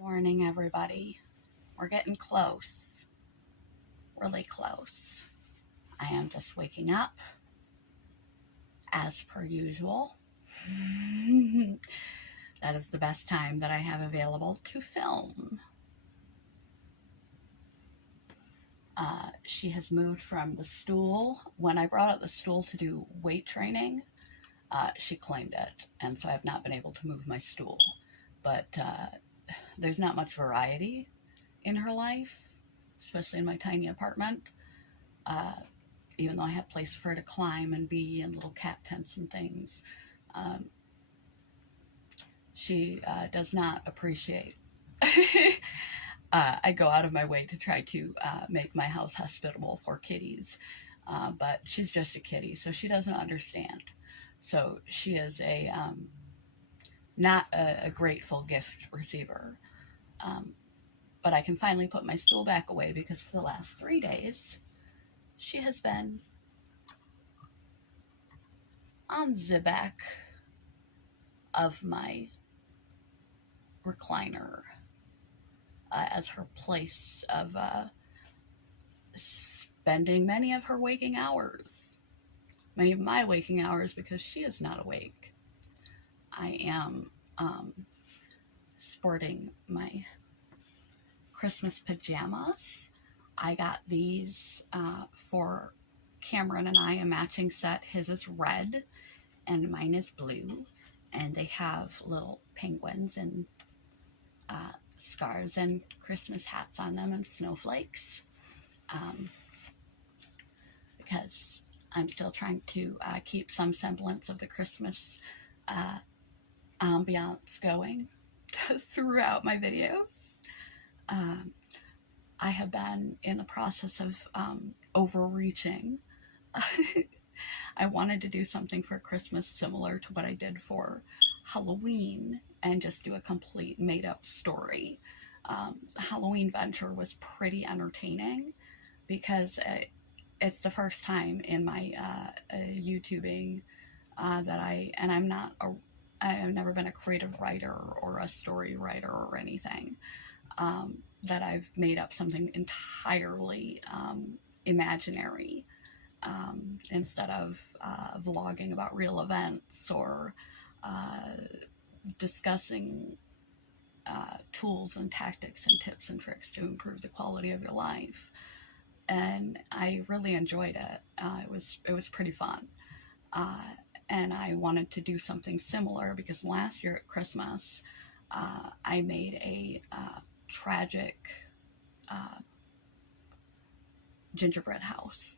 Morning, everybody. We're getting close. Really close. I am just waking up as per usual. That is the best time that I have available to film. She has moved from the stool. When I brought out the stool to do weight training, she claimed it, and so I have not been able to move my stool. But there's not much variety in her life, especially in my tiny apartment. Even though I have place for her to climb and be in little cat tents and things, she does not appreciate. I go out of my way to try to make my house hospitable for kitties, but she's just a kitty, so she doesn't understand. So she is not a grateful gift receiver. But I can finally put my stool back away because for the last 3 days, she has been on the back of my recliner as her place of spending many of her waking hours. Many of my waking hours because she is not awake. I am sporting my Christmas pajamas. I got these for Cameron and I, a matching set. His is red and mine is blue, and they have little penguins and scarves and Christmas hats on them and snowflakes, because I'm still trying to keep some semblance of the Christmas ambiance going throughout my videos. I have been in the process of overreaching. I wanted to do something for Christmas similar to what I did for Halloween and just do a complete made-up story. The Halloween venture was pretty entertaining because it's the first time in my YouTubing that I have never been a creative writer or a story writer or anything, that I've made up something entirely imaginary, instead of vlogging about real events or discussing tools and tactics and tips and tricks to improve the quality of your life. And I really enjoyed it. It was pretty fun. And I wanted to do something similar because last year at Christmas, I made a tragic gingerbread house.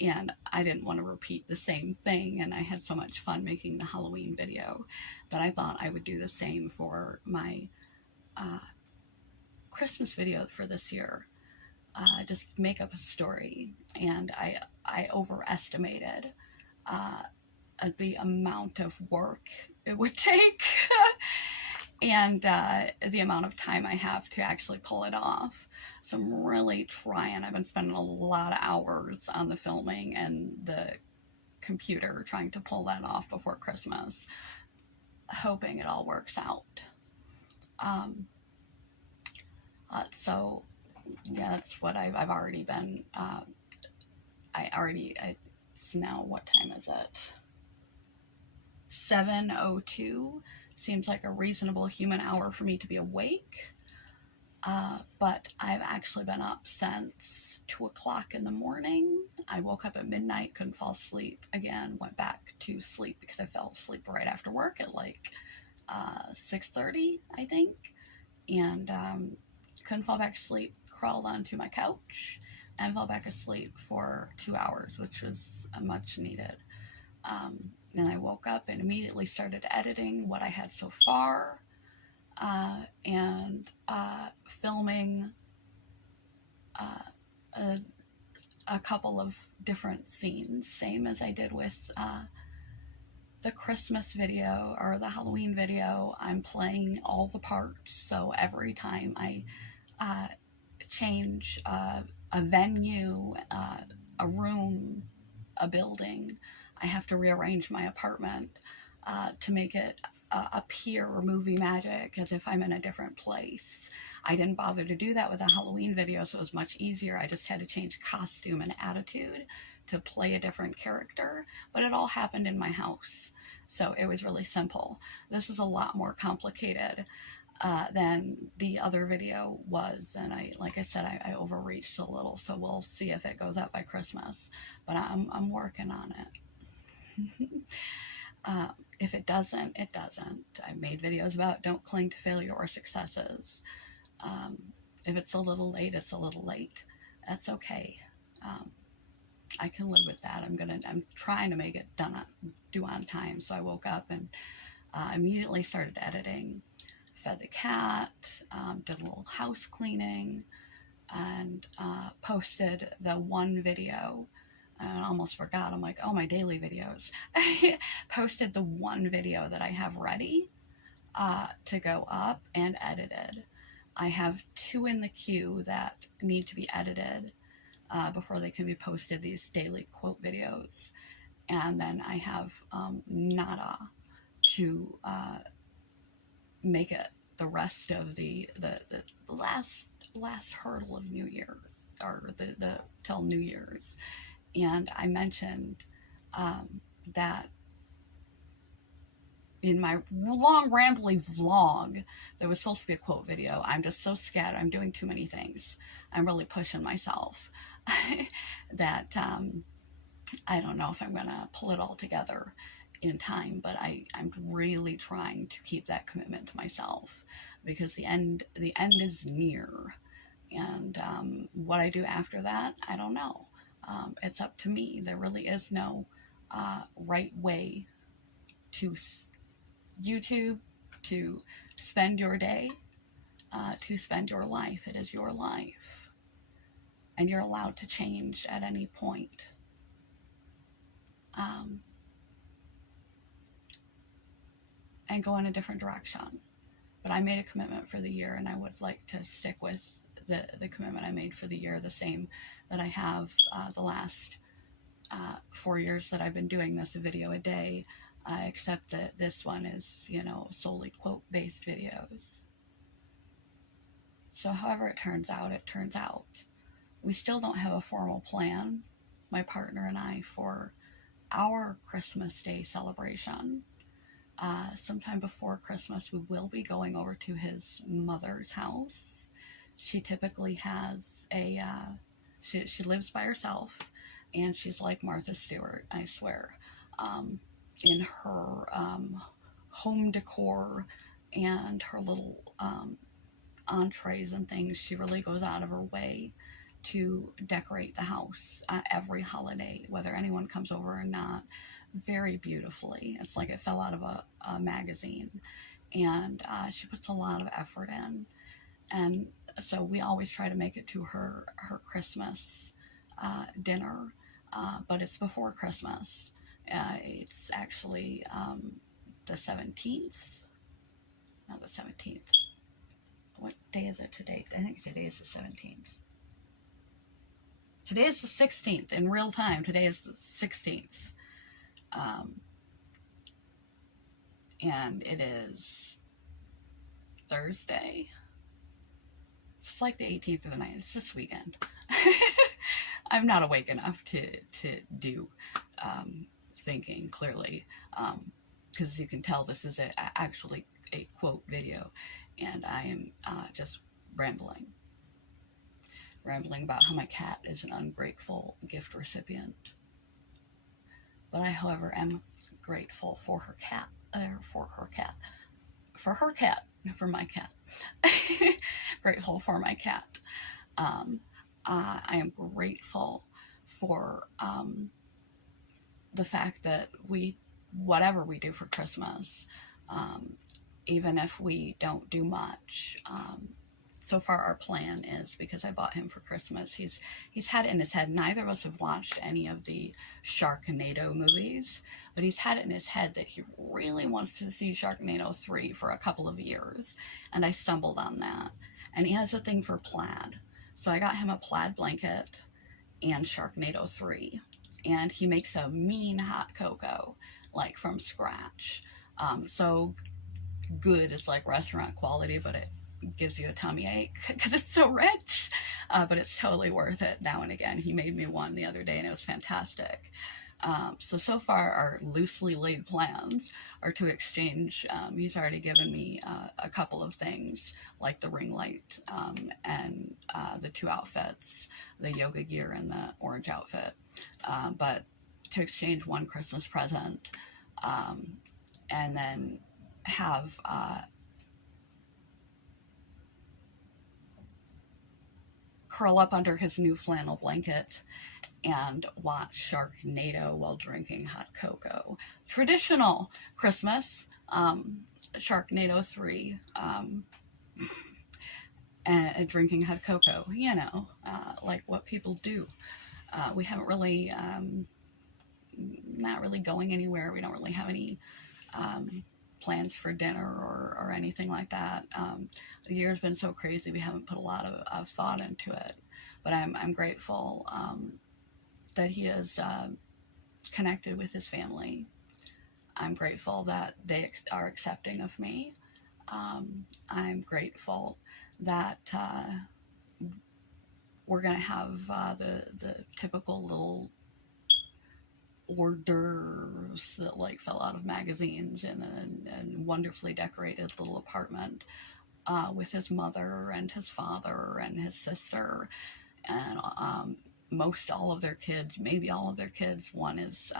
And I didn't want to repeat the same thing, and I had so much fun making the Halloween video that I thought I would do the same for my Christmas video for this year. Just make up a story, and I overestimated the amount of work it would take and the amount of time I have to actually pull it off. So I'm really trying. I've been spending a lot of hours on the filming and the computer trying to pull that off before Christmas, hoping it all works out. So yeah, that's what I've already been, it's now, what time is it? 7:02. Seems like a reasonable human hour for me to be awake. But I've actually been up since 2 o'clock in the morning. I woke up at midnight, couldn't fall asleep again, went back to sleep because I fell asleep right after work at like 6:30, I think, and couldn't fall back asleep, crawled onto my couch and fell back asleep for 2 hours, which was much needed. Then I woke up and immediately started editing what I had so far, and filming a couple of different scenes, same as I did with the Christmas video or the Halloween video. I'm playing all the parts, so every time I change a venue, a room, a building, I have to rearrange my apartment to make it appear movie magic as if I'm in a different place. I didn't bother to do that with a Halloween video, so it was much easier. I just had to change costume and attitude to play a different character, but it all happened in my house, so it was really simple. This is a lot more complicated than the other video was, and like I said, I overreached a little, so we'll see if it goes up by Christmas, but I'm working on it. If it doesn't, it doesn't. I've made videos about don't cling to failure or successes. If it's a little late, it's a little late. That's okay. I can live with that. I'm trying to make it due on time. So I woke up and immediately started editing, fed the cat, did a little house cleaning, and posted the one video. I almost forgot. I'm like, oh, my daily videos. Posted the one video that I have ready to go up and edited. I have 2 in the queue that need to be edited before they can be posted, these daily quote videos. And then I have nada to make it the rest of the last hurdle of New Year's, or the till New Year's. And I mentioned that in my long rambly vlog, there was supposed to be a quote video. I'm just so scattered. I'm doing too many things. I'm really pushing myself that I don't know if I'm gonna pull it all together in time, but I'm really trying to keep that commitment to myself, because the end is near, and what I do after that, I don't know. It's up to me. There really is no right way to YouTube, to spend your day, to spend your life. It is your life, and you're allowed to change at any point. And go in a different direction. But I made a commitment for the year, and I would like to stick with the commitment I made for the year, the same that I have the last 4 years that I've been doing this video a day, except that this one is, solely quote-based videos. So however it turns out, it turns out. We still don't have a formal plan, my partner and I, for our Christmas Day celebration. Sometime before Christmas, we will be going over to his mother's house. She typically has she lives by herself, and she's like Martha Stewart, I swear, in her home decor and her little entrees and things. She really goes out of her way to decorate the house every holiday, whether anyone comes over or not, very beautifully. It's like it fell out of a magazine, and she puts a lot of effort in, and so we always try to make it to her Christmas dinner, but it's before Christmas. It's actually the 17th, not the 17th. What day is it today? I think today is the 17th. Today is the 16th in real time. Today is the 16th. And it is Thursday. It's like the 18th of the night. It's this weekend. I'm not awake enough to do thinking clearly, because you can tell this is actually a quote video, and I am just rambling about how my cat is an ungrateful gift recipient. But I, however, am grateful for her cat, for my cat. Grateful for my cat. I am grateful for the fact that whatever we do for Christmas, even if we don't do much, so far our plan is, because I bought him for Christmas, he's had it in his head. Neither of us have watched any of the Sharknado movies, but he's had it in his head that he really wants to see Sharknado 3 for a couple of years, and I stumbled on that. And he has a thing for plaid, so I got him a plaid blanket and Sharknado 3, and he makes a mean hot cocoa, like from scratch. So good. It's like restaurant quality, but it gives you a tummy ache because it's so rich. But it's totally worth it now and again. He made me one the other day and it was fantastic. So far, our loosely laid plans are to exchange. He's already given me a couple of things, like the ring light and the two outfits, the yoga gear and the orange outfit. But to exchange one Christmas present and then have curl up under his new flannel blanket and watch Sharknado while drinking hot cocoa. Traditional Christmas, Sharknado 3, and drinking hot cocoa, like what people do. We haven't really, not really going anywhere. We don't really have any plans for dinner or anything like that. The year's been so crazy, we haven't put a lot of thought into it. But I'm grateful that he is connected with his family. I'm grateful that they are accepting of me. I'm grateful that we're going to have the typical little hors d'oeuvres that like fell out of magazines in a wonderfully decorated little apartment with his mother and his father and his sister and most all of their kids, maybe all of their kids. One is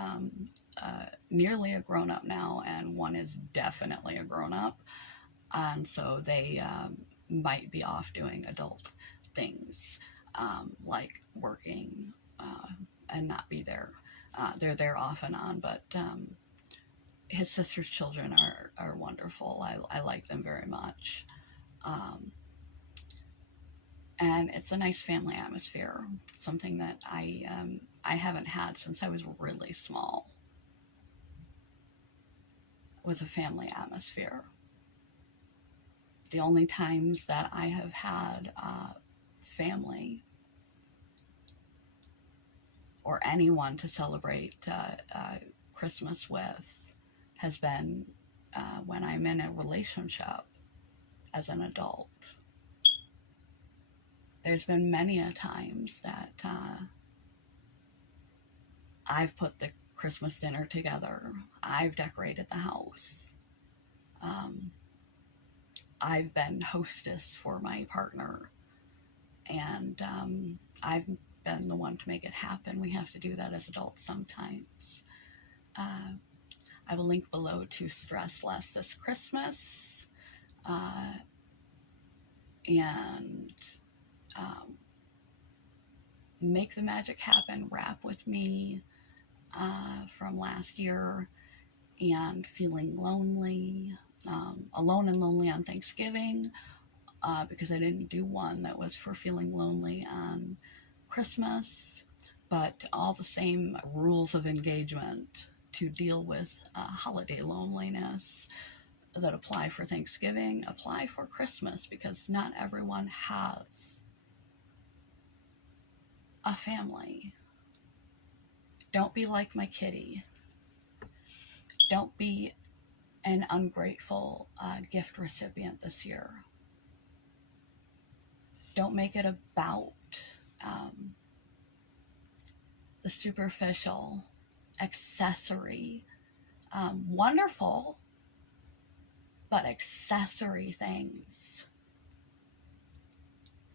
nearly a grown-up now, and one is definitely a grown-up. And so they might be off doing adult things, like working and not be there. They're there off and on, but his sister's children are wonderful. I like them very much. And it's a nice family atmosphere, something that I haven't had since I was really small, was a family atmosphere. The only times that I have had family or anyone to celebrate Christmas with has been when I'm in a relationship as an adult. There's been many a times that I've put the Christmas dinner together. I've decorated the house. I've been hostess for my partner. And I've been the one to make it happen. We have to do that as adults sometimes. I will link below to Stress Less this Christmas. And Make the Magic Happen, Rap with Me from last year, and Feeling Lonely, Alone and Lonely on Thanksgiving, because I didn't do one that was for feeling lonely on Christmas, but all the same rules of engagement to deal with holiday loneliness that apply for Thanksgiving apply for Christmas, because not everyone has a family. Don't be like my kitty. Don't be an ungrateful gift recipient this year. Don't make it about the superficial, accessory, wonderful, but accessory things.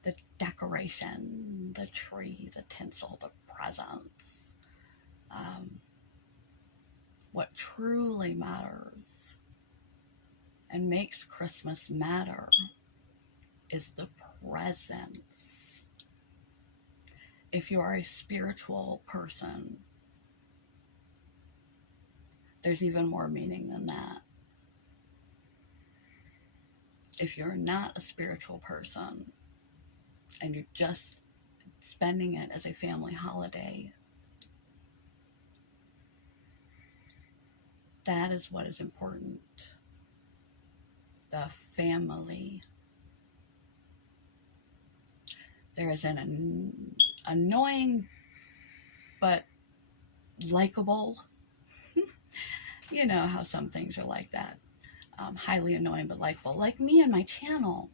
The decoration, the tree, the tinsel, the presents. What truly matters and makes Christmas matter is the presence. If you are a spiritual person, there's even more meaning than that. If you're not a spiritual person and you're just spending it as a family holiday, that is what is important. The family. There is an annoying but likable, you know how some things are like that, highly annoying but likable, like me and my channel.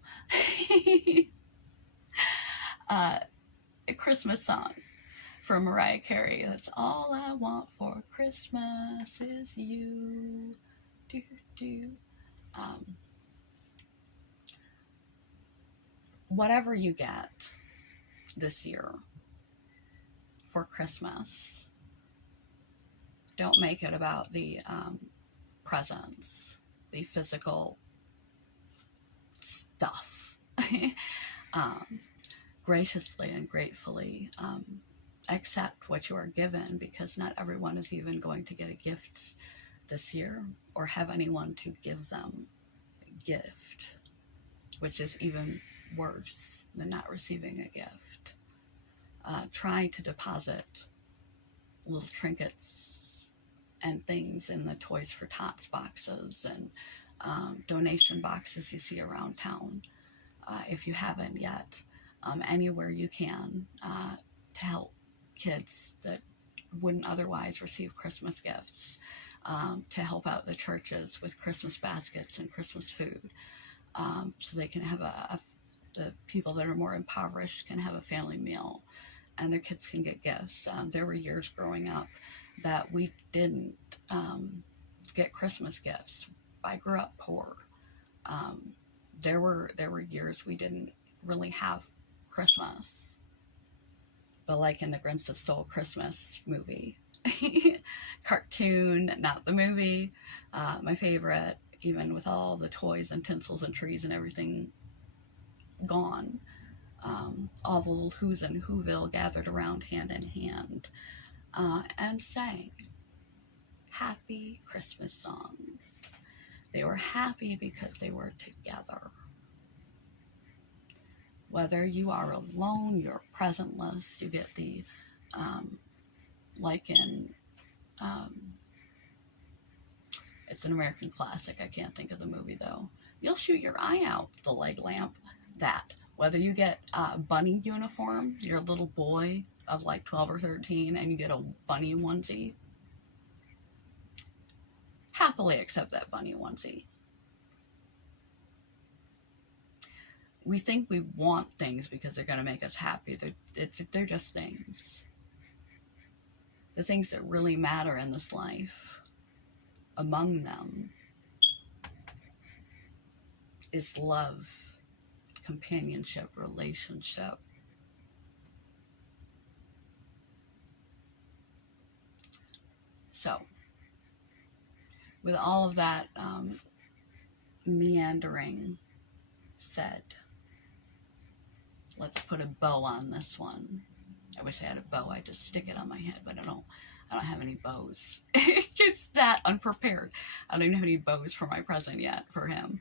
A Christmas song from Mariah Carey. That's all I want for Christmas is you. Do, do. Um, Whatever you get this year for Christmas, don't make it about the presents, the physical stuff. um, Graciously and gratefully accept what you are given, because not everyone is even going to get a gift this year or have anyone to give them a gift, which is even worse than not receiving a gift. Try to deposit little trinkets and things in the Toys for Tots boxes and donation boxes you see around town. If you haven't yet, anywhere you can to help kids that wouldn't otherwise receive Christmas gifts, to help out the churches with Christmas baskets and Christmas food, so they can have the people that are more impoverished can have a family meal and their kids can get gifts. There were years growing up that we didn't get Christmas gifts. I grew up poor. There were years we didn't really have Christmas. But like in the Grinch that Stole Christmas movie, cartoon, not the movie, my favorite, even with all the toys and tinsels and trees and everything gone, all the little Who's in Whoville gathered around hand in hand and sang happy Christmas songs. They were happy because they were together. Whether you are alone, you're presentless, you get the, like in, it's an American classic, I can't think of the movie though. You'll shoot your eye out, the leg lamp, that. Whether you get a bunny uniform, you're a little boy of like 12 or 13 and you get a bunny onesie, happily accept that bunny onesie. We think we want things because they're going to make us happy. They're just things. The things that really matter in this life, among them, is love, companionship, relationship. So, with all of that meandering said, let's put a bow on this one. I wish I had a bow. I just stick it on my head, but I don't have any bows. It's that unprepared. I don't even have any bows for my present yet for him.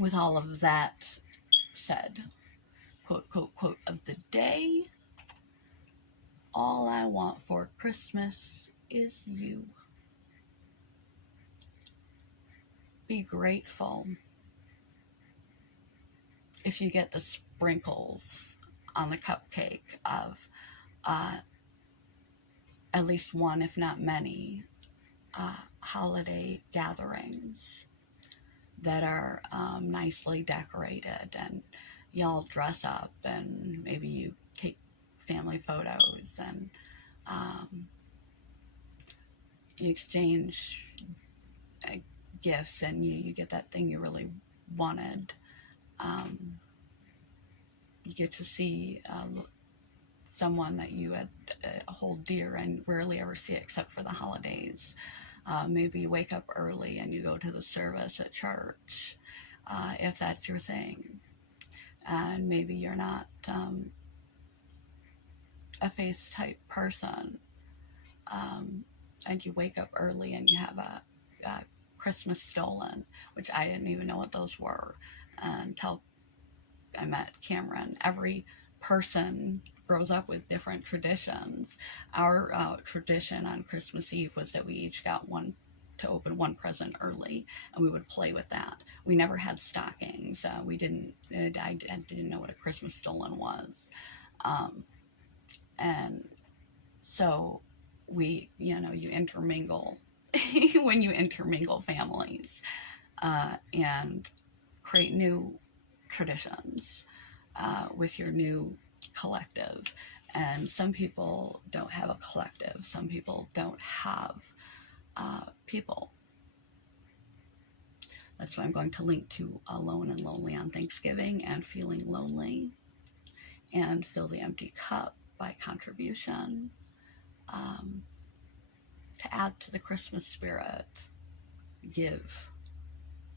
With all of that said, quote, quote, quote of the day, all I want for Christmas is you. Be grateful if you get the sprinkles on the cupcake of at least one, if not many, holiday gatherings that are nicely decorated, and y'all dress up and maybe you take family photos and you exchange gifts and you get that thing you really wanted. You get to see someone that you had hold dear and rarely ever see except for the holidays. Maybe you wake up early and you go to the service at church, if that's your thing. And maybe you're not a faith type person, and you wake up early and you have a Christmas stolen, which I didn't even know what those were until I met Cameron. Every person grows up with different traditions. Our tradition on Christmas Eve was that we each got to open one present early, and we would play with that. We never had stockings. I didn't know what a Christmas stolen was. And so you intermingle when you intermingle families and create new traditions with your new collective. And some people don't have a collective. Some people don't have people. That's why I'm going to link to Alone and Lonely on Thanksgiving and Feeling Lonely and Fill the Empty Cup by Contribution to add to the Christmas spirit. Give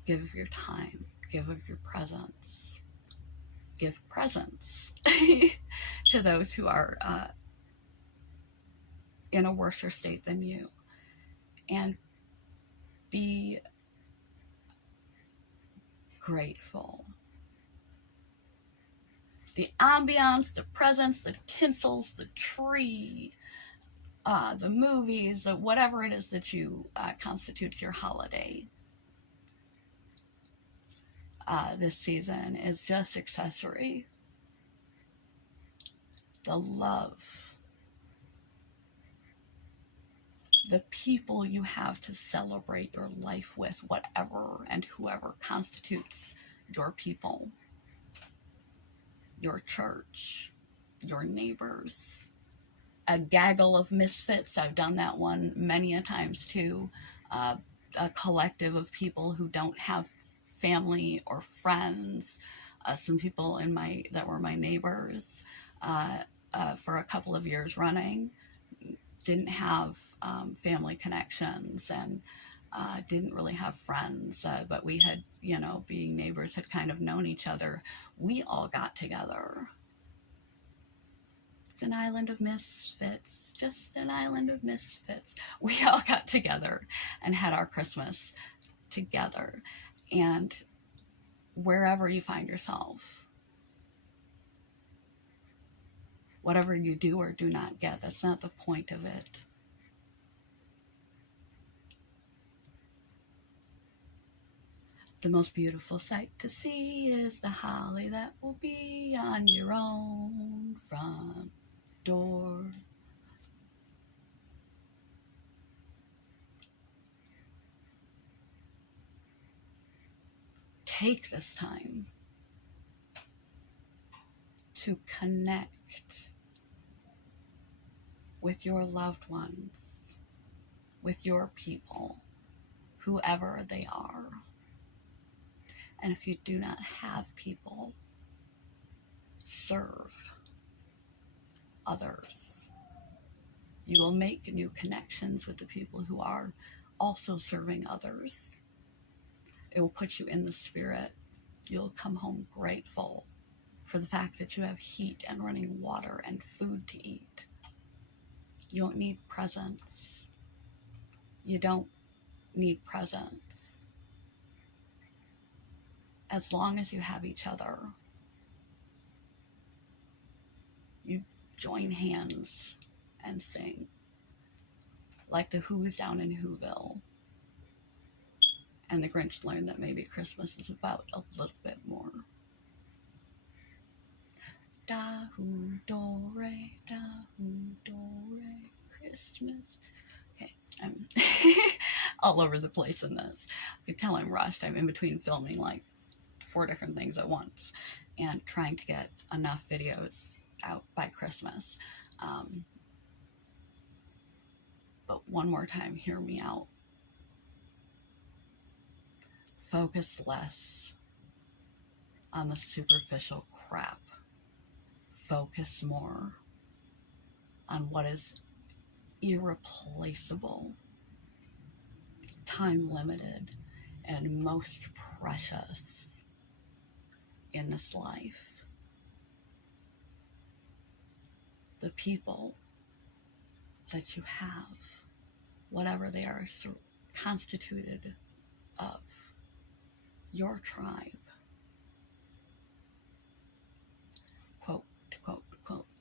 of your time, give of your presence, give presents to those who are in a worse state than you, and be grateful. The ambiance, the presents, the tinsels, the tree, the movies, whatever it is that you constitutes your holiday this season is just accessory. The love, the people you have to celebrate your life with, whatever and whoever constitutes your people, your church, your neighbors, a gaggle of misfits. I've done that one many a times too. A collective of people who don't have family or friends. Some people that were my neighbors for a couple of years running didn't have family connections and didn't really have friends, but we had, being neighbors, had kind of known each other. We all got together. It's an island of misfits, just an island of misfits. We all got together and had our Christmas together. And wherever you find yourself, whatever you do or do not get, that's not the point of it. The most beautiful sight to see is the holly that will be on your own front door. Take this time to connect with your loved ones, with your people, whoever they are. And if you do not have people, serve others. You will make new connections with the people who are also serving others. It will put you in the spirit. You'll come home grateful for the fact that you have heat and running water and food to eat. You don't need presents. You don't need presents. As long as you have each other, you join hands and sing like the Who's down in Whoville. And the Grinch learned that maybe Christmas is about a little bit more. Da-hoo-do-re, Christmas. Okay, I'm all over the place in this. You can tell I'm rushed. I'm in between filming like 4 different things at once and trying to get enough videos out by Christmas. But one more time, hear me out. Focus less on the superficial crap. Focus more on what is irreplaceable, time limited, and most precious in this life. The people that you have, whatever they are constituted of, your tribe. Quote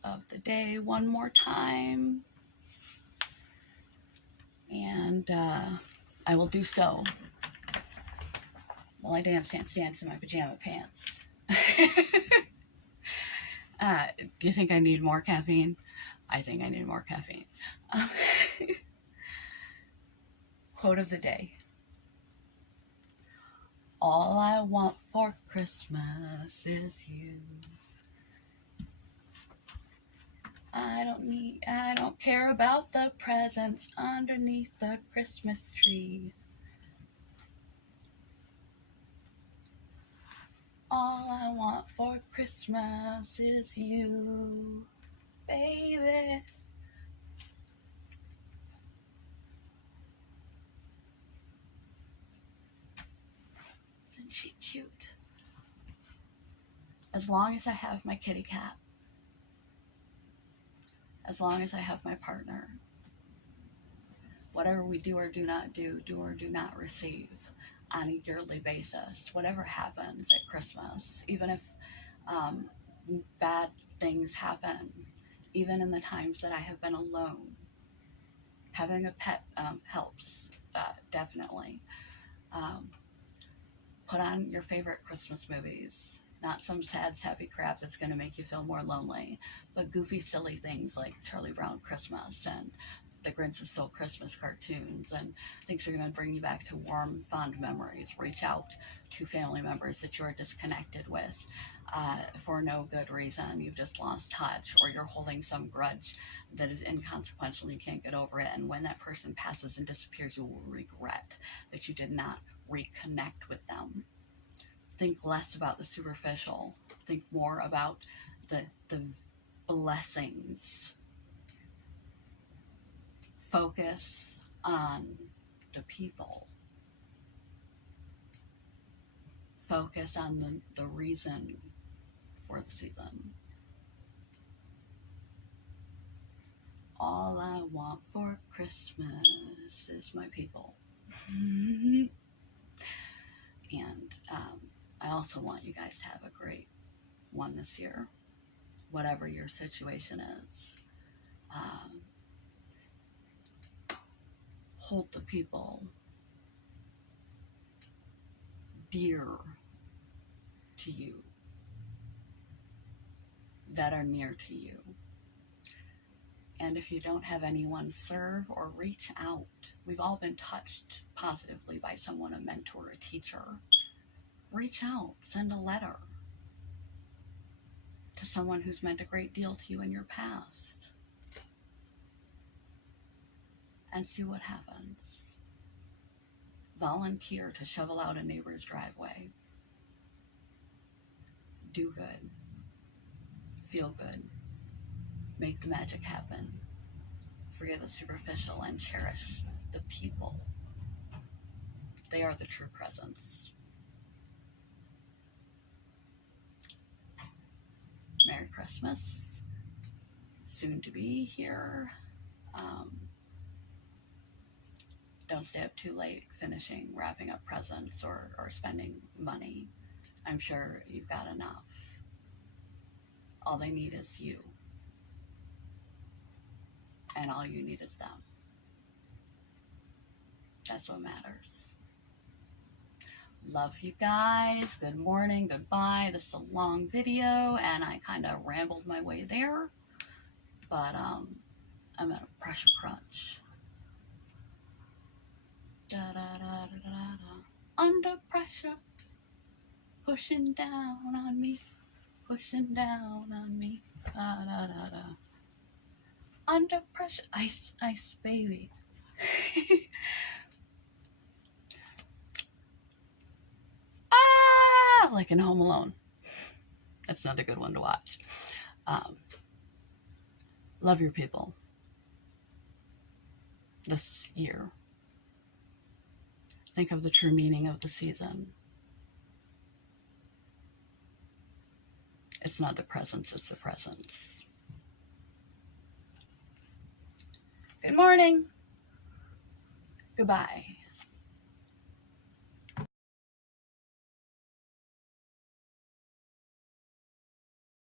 of the day one more time, and I will do so while I dance in my pajama pants. Do you think I need more caffeine? I think I need more caffeine. Quote of the day. All I want for Christmas is you. I don't care about the presents underneath the Christmas tree. All I want for Christmas is you, baby. Isn't she cute? As long as I have my kitty cat, as long as I have my partner, whatever we do or do not do or do not receive on a yearly basis, whatever happens at Christmas, even if bad things happen, even in the times that I have been alone, having a pet helps, definitely. Put on your favorite Christmas movies. Not some sad, sappy crap that's going to make you feel more lonely, but goofy, silly things like Charlie Brown Christmas and the Grinch Stole Christmas cartoons, and things are going to bring you back to warm, fond memories. Reach out to family members that you are disconnected with for no good reason. You've just lost touch, or you're holding some grudge that is inconsequential and you can't get over it. And when that person passes and disappears, you will regret that you did not reconnect with them. Think less about the superficial. Think more about the blessings. Focus on the people. Focus on the reason for the season. All I want for Christmas is my people. And I also want you guys to have a great one this year, whatever your situation is. Hold the people dear to you, that are near to you. And if you don't have anyone, serve or reach out. We've all been touched positively by someone, a mentor, a teacher. Reach out, send a letter to someone who's meant a great deal to you in your past, and see what happens. Volunteer to shovel out a neighbor's driveway. Do good. Feel good. Make the magic happen. Forget the superficial and cherish the people. They are the true presence. Merry Christmas. Soon to be here. Don't stay up too late wrapping up presents or spending money. I'm sure you've got enough. All they need is you. And all you need is them. That's what matters. Love you guys. Good morning. Goodbye. This is a long video, and I kind of rambled my way there. But I'm at a pressure crunch. Da, da, da, da, da, da. Under pressure. Pushing down on me. Pushing down on me. Da, da, da, da. Under pressure. Ice, ice, baby. Like in Home Alone. That's another good one to watch. Love your people this year. Think of the true meaning of the season. It's not the presents, it's the presents. Good morning. Goodbye.